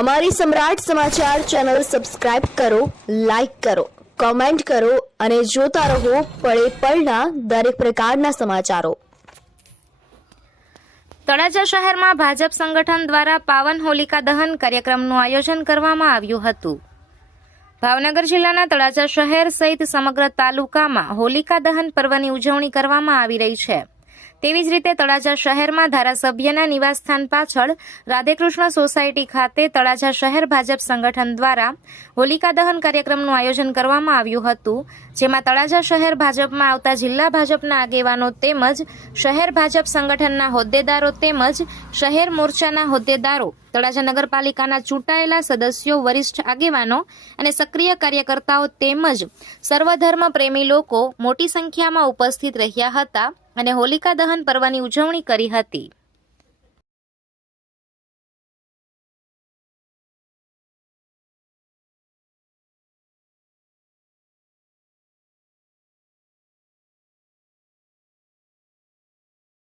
અમારી સમ્રાટ સમાચાર ચેનલ સબસ્ક્રાઇબ કરો, લાઇક કરો, કોમેન્ટ કરો અને જોતા રહો પળે પળના દરેક પ્રકારના સમાચારો। તળાજા શહેરમાં ભાજપ સંગઠન દ્વારા પાવન હોલિકા દહન કાર્યક્રમનું આયોજન કરવામાં આવ્યું હતું। ભાવનગર જિલ્લાના તળાજા શહેર સહિત સમગ્ર તાલુકામાં હોલિકા દહન પર્વની ઉજવણી કરવામાં આવી રહી છે। તેવી જ રીતે તળાજા શહેરમાં ધારાસભ્યના નિવાસસ્થાન પાછળ રાધેકૃષ્ણ સોસાયટી ખાતે તળાજા શહેર ભાજપ સંગઠન દ્વારા હોલિકા દહન કાર્યક્રમનું આયોજન કરવામાં આવ્યું હતું, જેમાં તળાજા શહેર ભાજપમાં આવતા જિલ્લા ભાજપના આગેવાનો તેમજ શહેર ભાજપ સંગઠનના હોદ્દેદારો તેમજ શહેર મોરચાના હોદ્દેદારો, તળાજા નગરપાલિકાના ચૂંટાયેલા સદસ્યો, વરિષ્ઠ આગેવાનો અને સક્રિય કાર્યકર્તાઓ તેમજ સર્વધર્મ પ્રેમી લોકો મોટી સંખ્યામાં ઉપસ્થિત રહ્યા હતા અને હોલિકા દહન પર્વની ઉજવણી કરી હતી।